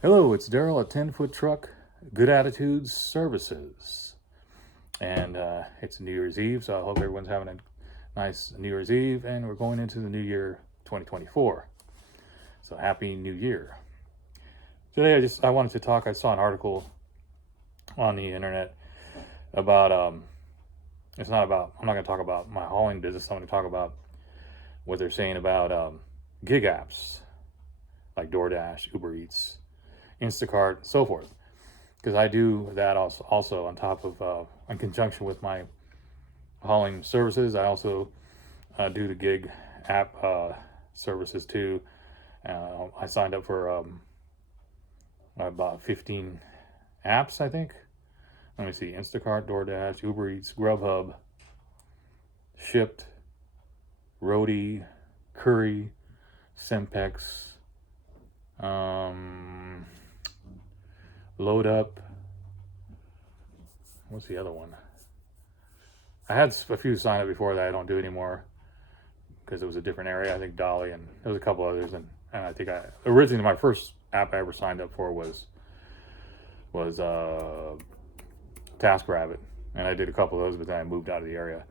Hello, it's Daryl at 10 Foot Truck Good Attitudes Services. And it's New Year's Eve, so I hope everyone's having a nice New Year's Eve. And we're going into the new year 2024. So happy New Year. Today I wanted to talk. I saw an article on the internet about it's not about, I'm not going to talk about my hauling business. I'm going to talk about what they're saying about gig apps like DoorDash, Uber Eats, Instacart, and so forth. Because I do that also on top of, in conjunction with my hauling services. I also do the gig app services too. I signed up for about 15 apps, I think. Let me see: Instacart, DoorDash, Uber Eats, Grubhub, Shipt, Roadie, Curry, Sempex, Load Up. What's the other one? I had a few signed up before that I don't do anymore because it was a different area. I think Dolly, and there was a couple others, and I think I originally my first app I ever signed up for was TaskRabbit, and I did a couple of those, but then I moved out of the area,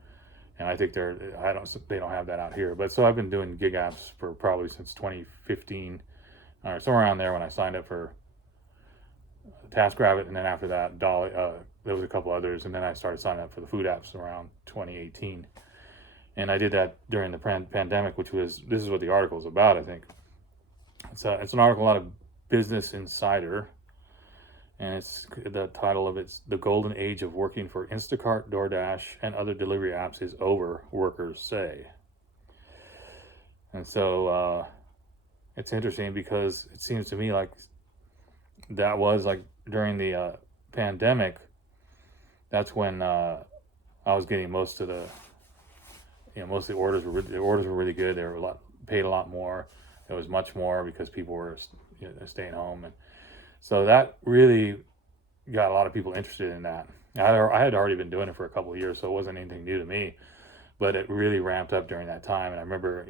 and I think they don't have that out here. But so I've been doing gig apps for probably since 2015 or somewhere around there when I signed up for TaskRabbit, and then after that Dolly. There was a couple others, and then I started signing up for the food apps around 2018. And I did that during the pandemic, this is what the article is about. I think it's an article out of Business Insider, and it's the title of it's "The Golden Age of Working for Instacart, DoorDash, and Other Delivery Apps is Over," workers say. And so it's interesting because it seems to me like that was like during the pandemic. That's when I was getting most of the orders were really good. They were paid a lot more. It was much more because people were staying home, and so that really got a lot of people interested in that. I had already been doing it for a couple of years, so it wasn't anything new to me, but it really ramped up during that time. And I remember,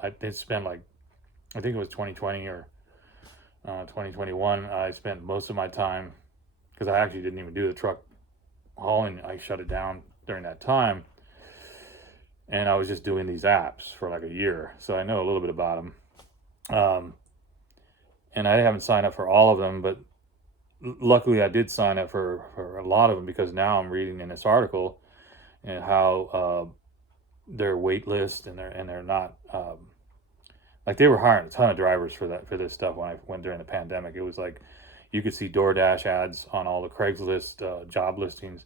I did spend like, I think it was 2020 or 2021. I spent most of my time because I actually didn't even do the truck hauling. I shut it down during that time, and I was just doing these apps for like a year, so I know a little bit about them. And I haven't signed up for all of them, but luckily I did sign up for a lot of them because now I'm reading in this article and how their wait list and they're not like they were hiring a ton of drivers for this stuff when I went during the pandemic. It was like you could see DoorDash ads on all the Craigslist job listings.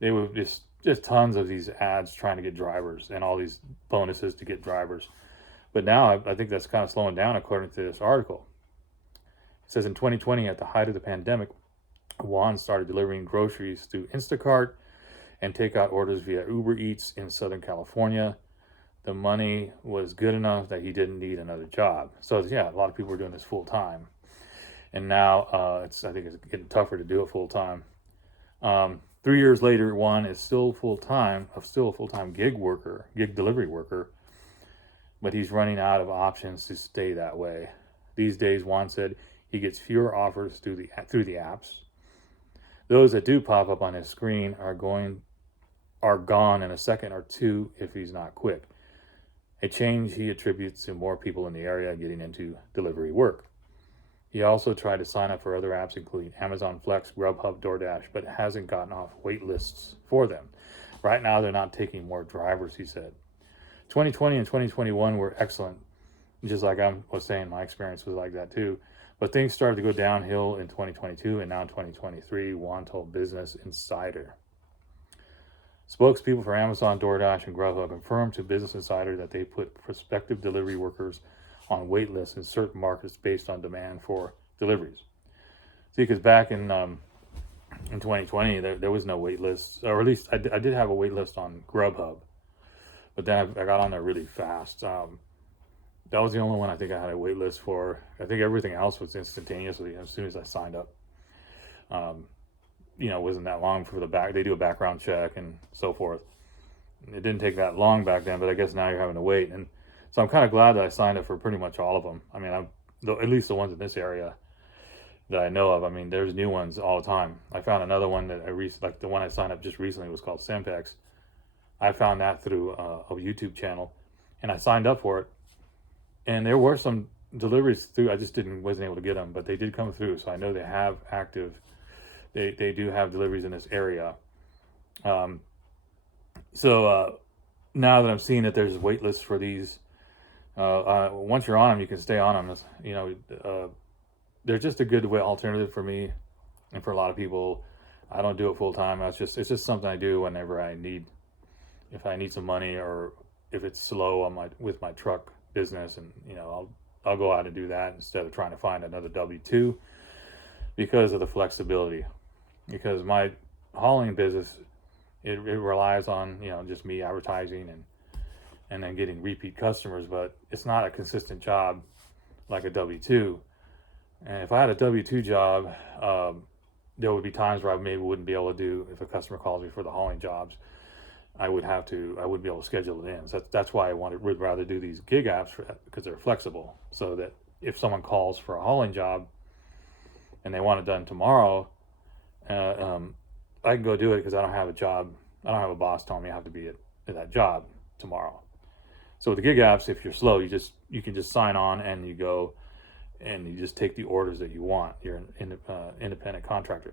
They were just tons of these ads trying to get drivers and all these bonuses to get drivers. But now I think that's kind of slowing down according to this article. It says in 2020, at the height of the pandemic, Juan started delivering groceries through Instacart and takeout orders via Uber Eats in Southern California. The money was good enough that he didn't need another job. So yeah, a lot of people were doing this full time, and now I think it's getting tougher to do it full time. 3 years later, Juan is still a full time gig delivery worker, but he's running out of options to stay that way. These days, Juan said he gets fewer offers through the apps. Those that do pop up on his screen are gone in a second or two if he's not quick. A change he attributes to more people in the area getting into delivery work. He also tried to sign up for other apps, including Amazon Flex, Grubhub, DoorDash, but hasn't gotten off wait lists for them. Right now, they're not taking more drivers, he said. 2020 and 2021 were excellent. Just like I was saying, my experience was like that too. But things started to go downhill in 2022 and now in 2023, Juan told Business Insider. Spokespeople for Amazon, DoorDash, and Grubhub confirmed to Business Insider that they put prospective delivery workers on wait lists in certain markets based on demand for deliveries. See, because back in 2020, there was no wait list, or at least I did have a wait list on Grubhub, but then I got on there really fast. That was the only one I think I had a wait list for. I think everything else was instantaneously as soon as I signed up. It wasn't that long for they do a background check and so forth. It didn't take that long back then, but I guess now you're having to wait. And so I'm kind of glad that I signed up for pretty much all of them. I mean, at least the ones in this area. that I know of. I mean, there's new ones all the time. I found another one that like the one I signed up just recently was called Sempex. I found that through a YouTube channel, and I signed up for it. And there were some deliveries through. I just wasn't able to get them, but they did come through. So I know they have active. They do have deliveries in this area. So now that I'm seeing that there's wait lists for these, once you're on them, you can stay on them. You know, they're just a good way alternative for me and for a lot of people. I don't do it full time. It's just something I do whenever if I need some money, or if it's slow on with my truck business, and you know, I'll go out and do that instead of trying to find another W-2, because of the flexibility. Because my hauling business, it relies on, you know, just me advertising and then getting repeat customers, but it's not a consistent job like a W-2. And if I had a W-2 job, there would be times where I maybe wouldn't be able to do, if a customer calls me for the hauling jobs, I wouldn't be able to schedule it in. So that's why would rather do these gig apps because they're flexible. So that if someone calls for a hauling job and they want it done tomorrow, I can go do it because I don't have a job. I don't have a boss telling me I have to be at that job tomorrow. So with the gig apps, if you're slow, you can just sign on and you go and you just take the orders that you want. You're an independent contractor.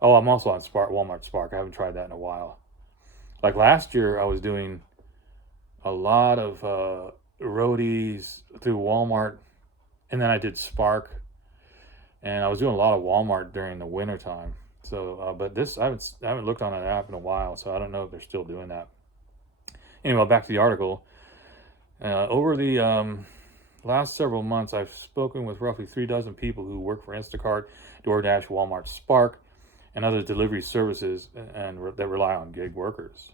Oh, I'm also on Walmart Spark. I haven't tried that in a while. Like last year, I was doing a lot of roadies through Walmart, and then I did Spark, and I was doing a lot of Walmart during the winter time. So, but I haven't looked on an app in a while, so I don't know if they're still doing that. Anyway, back to the article. Over the last several months, I've spoken with roughly 36 people who work for Instacart, DoorDash, Walmart Spark, and other delivery services that rely on gig workers.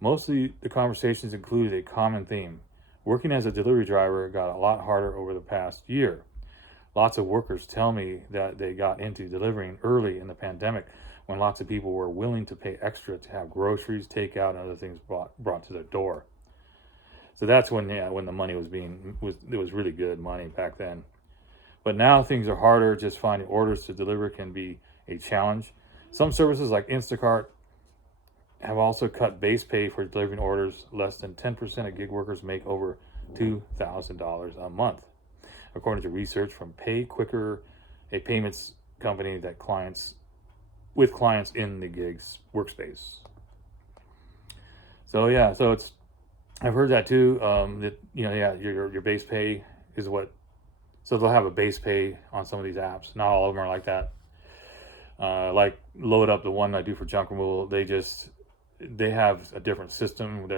Mostly the conversations included a common theme. Working as a delivery driver got a lot harder over the past year. Lots of workers tell me that they got into delivering early in the pandemic, when lots of people were willing to pay extra to have groceries, takeout, and other things brought to their door. So that's when the money it was really good money back then. But now things are harder. Just finding orders to deliver can be a challenge. Some services like Instacart have also cut base pay for delivering orders. Less than 10% of gig workers make over $2,000 a month, according to research from PayQuicker, a payments company that with clients in the gigs workspace. So yeah, I've heard that too. That your base pay is what. So they'll have a base pay on some of these apps. Not all of them are like that. Like Load Up, the one I do for junk removal, they have a different system.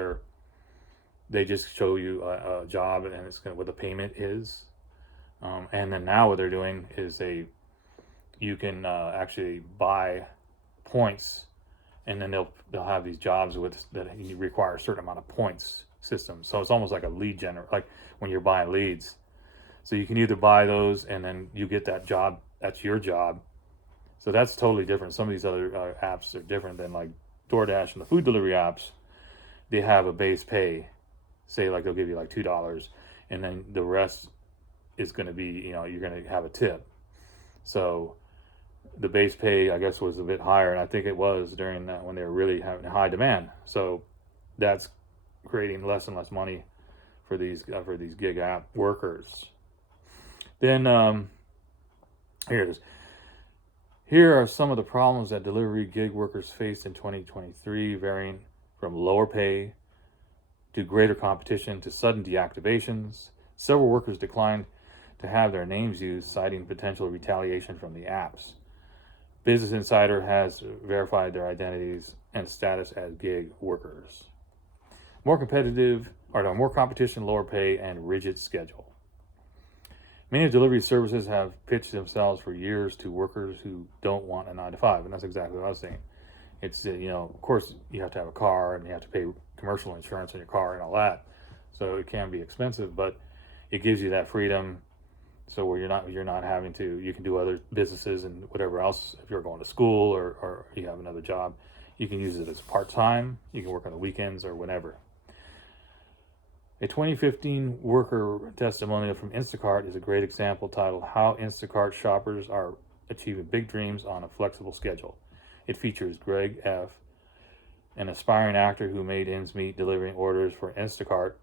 They just show you a job, and it's what the payment is. And then now what they're doing is you can actually buy points, and then they'll have these jobs that you require a certain amount of points system. So it's almost like a lead generator, like when you're buying leads. So you can either buy those, and then you get that job. That's your job. So that's totally different. Some of these other apps are different than like DoorDash and the food delivery apps. They have a base pay. Say like they'll give you like $2, and then the rest is going to be, you're going to have a tip. So the base pay, I guess, was a bit higher, and I think it was during that when they were really having high demand. So that's creating less and less money for these gig app workers. Then here it is. Here are some of the problems that delivery gig workers faced in 2023, varying from lower pay to greater competition to sudden deactivations. Several workers declined to have their names used, citing potential retaliation from the apps. Business Insider has verified their identities and status as gig workers. More competition, lower pay, and rigid schedule. Many delivery services have pitched themselves for years to workers who don't want a 9-to-5, and that's exactly what I was saying. It's, of course, you have to have a car, and you have to pay commercial insurance on your car and all that, so it can be expensive, but it gives you that freedom. So where you're not having to, you can do other businesses and whatever else. If you're going to school or you have another job, you can use it as part-time. You can work on the weekends or whenever. A 2015 worker testimonial from Instacart is a great example titled How Instacart Shoppers Are Achieving Big Dreams on a Flexible Schedule. It features Greg F., an aspiring actor who made ends meet delivering orders for Instacart.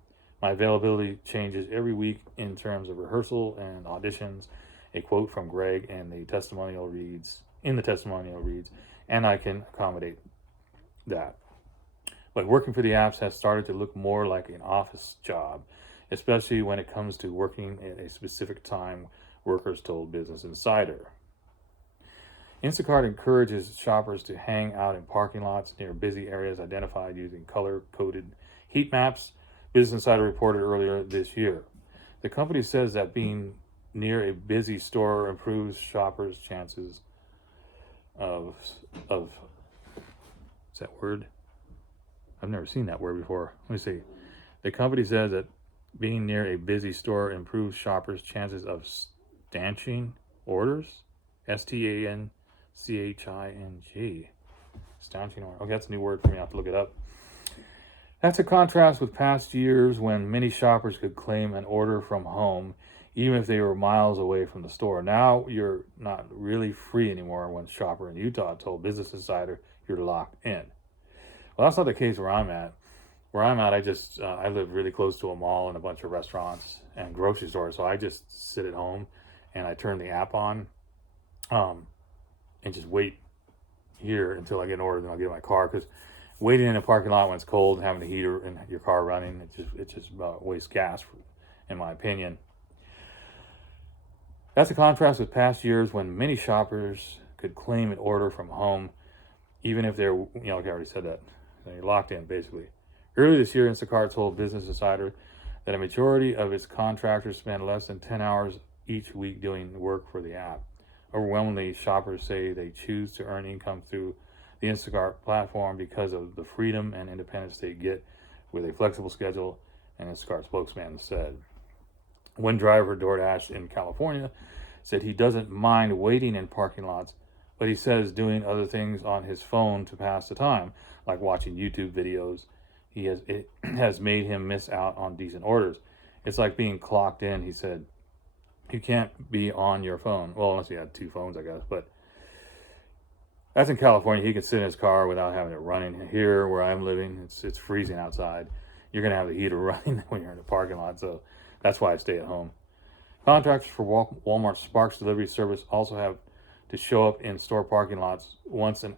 My availability changes every week in terms of rehearsal and auditions. A quote from Greg and the testimonial reads, and I can accommodate that. But working for the apps has started to look more like an office job, especially when it comes to working at a specific time, workers told Business Insider. Instacart encourages shoppers to hang out in parking lots near busy areas identified using color-coded heat maps, Business Insider reported earlier this year. The company says that being near a busy store improves shoppers' chances of is that word? I've never seen that word before. Let me see. The company says that being near a busy store improves shoppers' chances of stanching orders. Stanching. Stanching orders. Okay, that's a new word for me. I have to look it up. That's a contrast with past years when many shoppers could claim an order from home even if they were miles away from the store. Now you're not really free anymore, one shopper in Utah told Business Insider. You're locked in. Well, that's not the case where I'm at. Where I'm at, I live really close to a mall and a bunch of restaurants and grocery stores. So I just sit at home and I turn the app on and just wait here until I get an order. Then I'll get in my car, because waiting in a parking lot when it's cold and having the heater in your car running, it just about wastes gas, in my opinion. That's a contrast with past years when many shoppers could claim an order from home, even if they're, like I already said that. So you're locked in, basically. Earlier this year, Instacart told Business Insider that a majority of its contractors spend less than 10 hours each week doing work for the app. Overwhelmingly, shoppers say they choose to earn income through the Instacart platform because of the freedom and independence they get with a flexible schedule, an Instacart spokesman said. One driver, DoorDash in California, said he doesn't mind waiting in parking lots, but he says doing other things on his phone to pass the time, like watching YouTube videos, it has made him miss out on decent orders. It's like being clocked in, he said. You can't be on your phone. Well, unless you had two phones, I guess. But that's in California. He can sit in his car without having it running. Here, where I'm living, it's freezing outside. You're going to have the heater running when you're in the parking lot. So that's why I stay at home. Contractors for Walmart Sparks delivery service also have to show up in store parking lots once an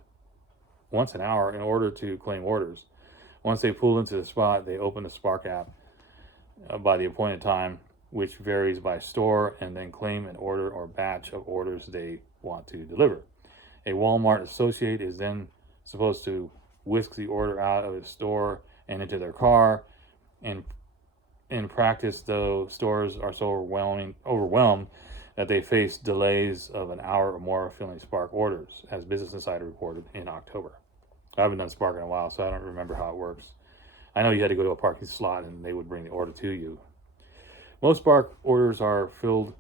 hour in order to claim orders. Once they pull into the spot, they open the Spark app by the appointed time, which varies by store, and then claim an order or batch of orders they want to deliver. A Walmart associate is then supposed to whisk the order out of his store and into their car. And in practice, though, stores are so overwhelmed that they face delays of an hour or more filling Spark orders, as Business Insider reported in October. I haven't done Spark in a while, so I don't remember how it works. I know you had to go to a parking slot and they would bring the order to you. Most Spark orders are filled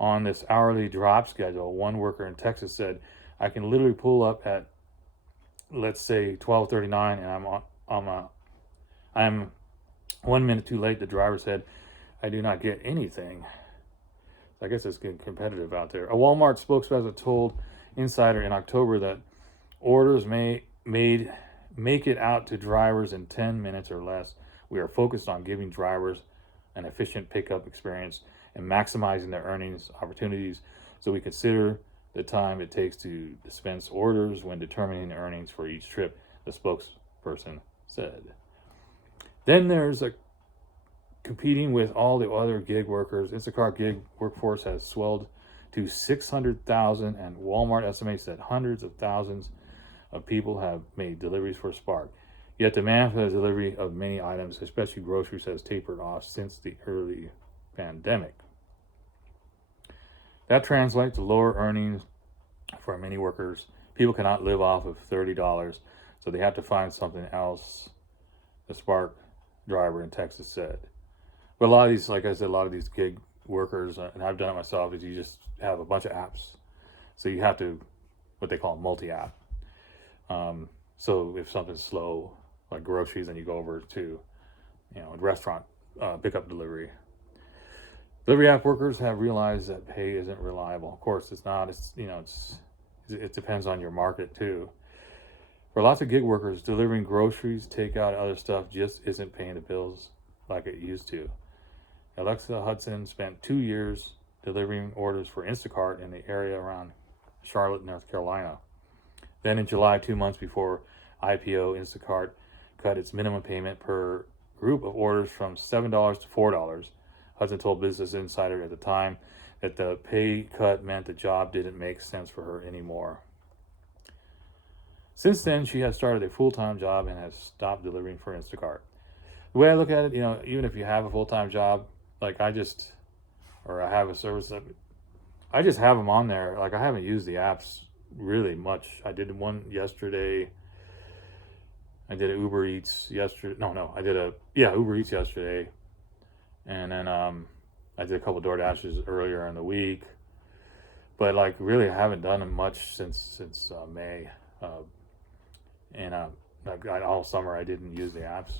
on this hourly drop schedule. One worker in Texas said, I can literally pull up at, let's say, 12:39, and I'm 1 minute too late. The driver said, I do not get anything. I guess it's getting competitive out there. A Walmart spokesperson told Insider in October that orders make it out to drivers in 10 minutes or less. We are focused on giving drivers an efficient pickup experience and maximizing their earnings opportunities, so we consider the time it takes to dispense orders when determining the earnings for each trip, the spokesperson said. Then there's competing with all the other gig workers. Instacart gig workforce has swelled to 600,000, and Walmart estimates that hundreds of thousands of people have made deliveries for Spark. Yet demand for the delivery of many items, especially groceries, has tapered off since the early pandemic. That translates to lower earnings for many workers. People cannot live off of $30, so they have to find something else, the Spark driver in Texas said. But a lot of these, like I said, a lot of these gig workers, and I've done it myself, is you just have a bunch of apps. So you have to, what they call multi-app. So if something's slow, like groceries, then you go over to, a restaurant pickup delivery. Delivery app workers have realized that pay isn't reliable. Of course, it's not. It depends on your market too. For lots of gig workers, delivering groceries, takeout, and other stuff just isn't paying the bills like it used to. Alexa Hudson spent 2 years delivering orders for Instacart in the area around Charlotte, North Carolina. Then in July, 2 months before IPO, Instacart cut its minimum payment per group of orders from $7 to $4. Hudson told Business Insider at the time that the pay cut meant the job didn't make sense for her anymore. Since then, she has started a full-time job and has stopped delivering for Instacart. The way I look at it, even if you have a full-time job, like I have a service, I just have them on there. Like I haven't used the apps really much. I did one yesterday. I did an Uber Eats yesterday. Uber Eats yesterday. And then I did a couple DoorDashes earlier in the week. But like really I haven't done them much since May. All summer I didn't use the apps.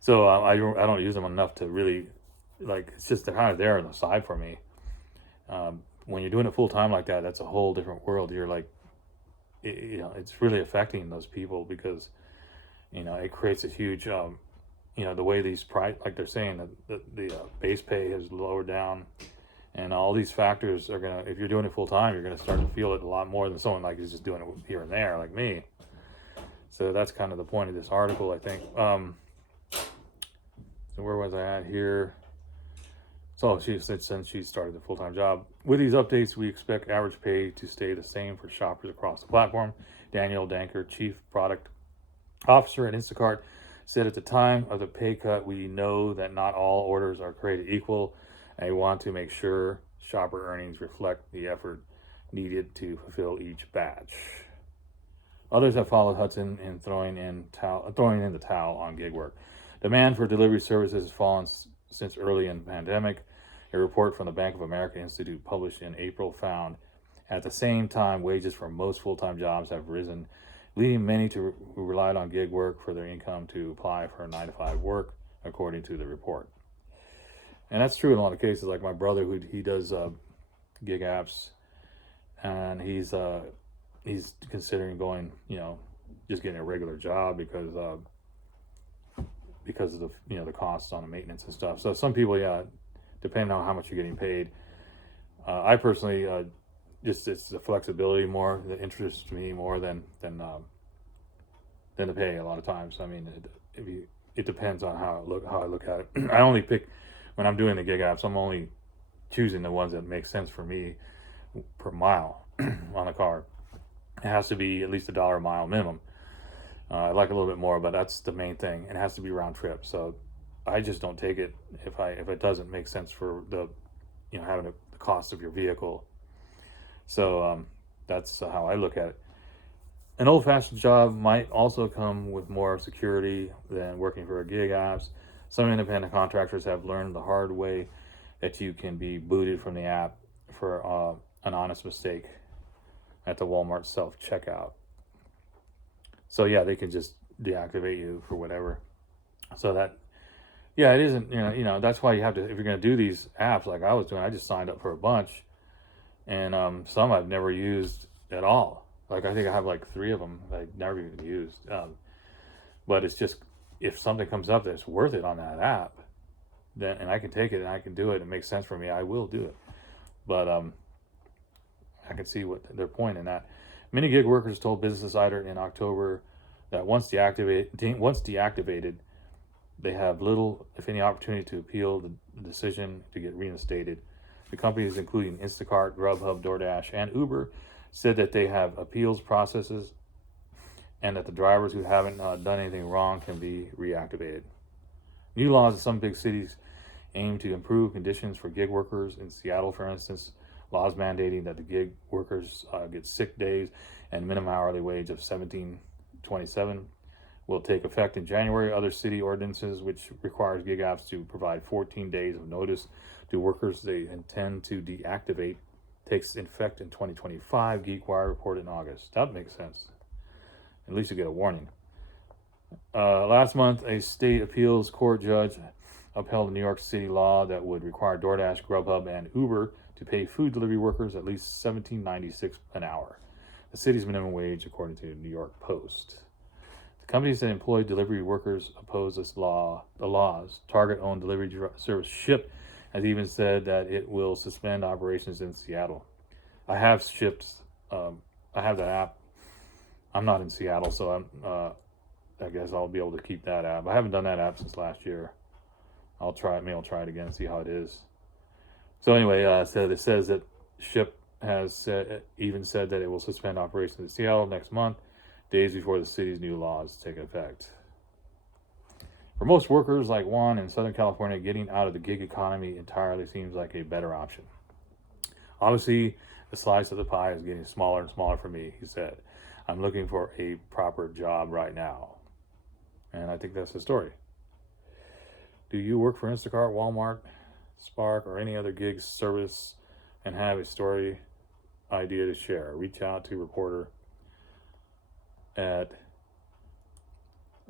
So I don't use them enough to really, like, it's just they're kind of there on the side for me. When you're doing it full time like that, that's a whole different world. You're like, it's really affecting those people because, it creates a huge, the way these price, like they're saying that the base pay has lowered down, and all these factors are gonna, if you're doing it full time, you're gonna start to feel it a lot more than someone like who's just doing it here and there, like me. So that's kind of the point of this article, I think. So where was I at here? So she said since she started the full-time job. With these updates, we expect average pay to stay the same for shoppers across the platform. Daniel Danker, Chief Product Officer at Instacart, said at the time of the pay cut, we know that not all orders are created equal, and we want to make sure shopper earnings reflect the effort needed to fulfill each batch. Others have followed Hudson in throwing in the towel on gig work. Demand for delivery services has fallen since early in the pandemic. A report from the Bank of America Institute published in April found at the same time wages for most full-time jobs have risen, leading many who relied on gig work for their income to apply for 9-to-5 work, according to the report. And that's true in a lot of cases. Like my brother, he does gig apps, and he's considering going, just getting a regular job because of the the costs on the maintenance and stuff. So some people, depending on how much you're getting paid. I personally just it's the flexibility more that interests me more than the pay a lot of times. I mean, it depends on how I look at it. I only pick when I'm doing the gig apps. I'm only choosing the ones that make sense for me per mile on a car. It has to be at least $1 a mile minimum. I like a little bit more, but that's the main thing. It has to be round trip. So I just don't take it if it doesn't make sense for the having the cost of your vehicle. So that's how I look at it. An old-fashioned job might also come with more security than working for a gig apps. Some independent contractors have learned the hard way that you can be booted from the app for an honest mistake at the Walmart self-checkout. So they can just deactivate you for whatever. So that, it isn't, that's why you have to, if you're going to do these apps like I was doing, I just signed up for a bunch, and some I've never used at all. Like I think I have like 3 of them that I've never even used. But it's just, if something comes up that's worth it on that app, then, and I can take it and I can do it, it makes sense for me, I will do it. But I can see what their point in that. Many gig workers told Business Insider in October that once deactivated, they have little, if any, opportunity to appeal the decision to get reinstated. The companies, including Instacart, Grubhub, DoorDash, and Uber, said that they have appeals processes and that the drivers who haven't done anything wrong can be reactivated. New laws in some big cities aim to improve conditions for gig workers. In Seattle, for instance, laws mandating that the gig workers get sick days and minimum hourly wage of $17.27 will take effect in January. Other city ordinances, which requires gig apps to provide 14 days of notice to workers they intend to deactivate, takes effect in 2025. GeekWire reported in August. That makes sense. At least you get a warning. Last month, a state appeals court judge upheld a New York City law that would require DoorDash, Grubhub, and Uber to pay food delivery workers at least $17.96 an hour, the city's minimum wage, according to the New York Post. The companies that employ delivery workers oppose this law. The laws. Target-owned delivery service Shipt has even said that it will suspend operations in Seattle. I have Shipt. I have that app. I'm not in Seattle, so I guess I'll be able to keep that app. I haven't done that app since last year. I'll try it. Maybe I'll try it again and see how it is. So anyway, so it says that Shipt has even said that it will suspend operations in Seattle next month, days before the city's new laws take effect. For most workers like Juan in Southern California, getting out of the gig economy entirely seems like a better option. Obviously, the slice of the pie is getting smaller and smaller for me, he said. I'm looking for a proper job right now. And I think that's the story. Do you work for Instacart, Walmart, Spark, or any other gig service and have a story idea to share? Reach out to reporter at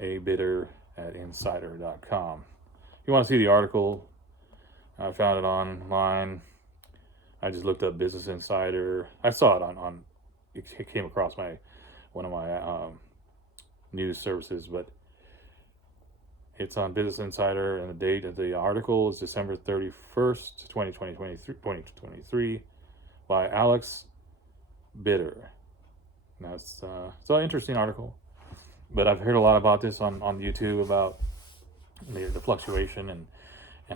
abidder@insider.com. If you want to see the article, I found it online. I just looked up Business Insider. I saw it on it came across one of my news services, but it's on Business Insider, and the date of the article is December 31st, 2023, by Alex Bidder. Now it's an interesting article, but I've heard a lot about this on YouTube about the fluctuation and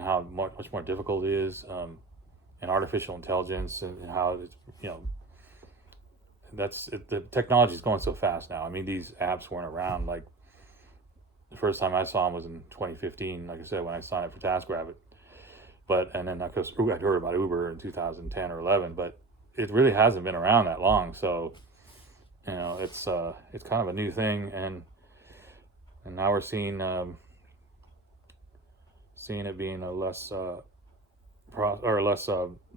how much more difficult it is, and artificial intelligence and how the technology is going so fast now. I mean, these apps weren't around. Like, the first time I saw them was in 2015, like I said, when I signed up for TaskRabbit. And then, of course, I'd heard about Uber in 2010 or 11, but it really hasn't been around that long. So, it's kind of a new thing, and now we're seeing it being a less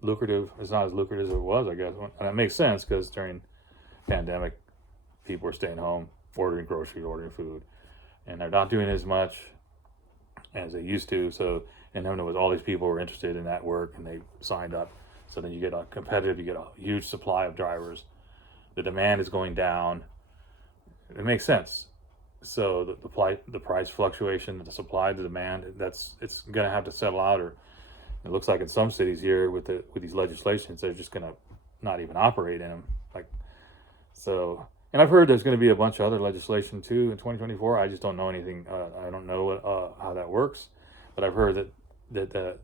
lucrative. It's not as lucrative as it was, I guess, and it makes sense because during pandemic, people were staying home, ordering groceries, ordering food, and they're not doing as much as they used to. So, and then there was all these people who were interested in that work, and they signed up. So then you get a huge supply of drivers. The demand is going down. It makes sense. So the price fluctuation, the supply, the demand, it's going to have to settle out. Or it looks like in some cities here with these legislations, they're just going to not even operate in them. And I've heard there's going to be a bunch of other legislation too in 2024. I just don't know anything. I don't know how that works, but I've heard that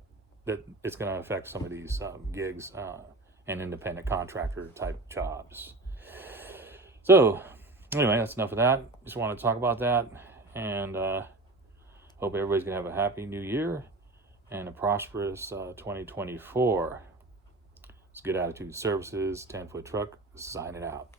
it's going to affect some of these gigs and independent contractor type jobs. So anyway, that's enough of that. Just wanted to talk about that, and hope everybody's going to have a happy new year and a prosperous 2024. It's Good Attitude Services, 10-Foot Truck, signing out.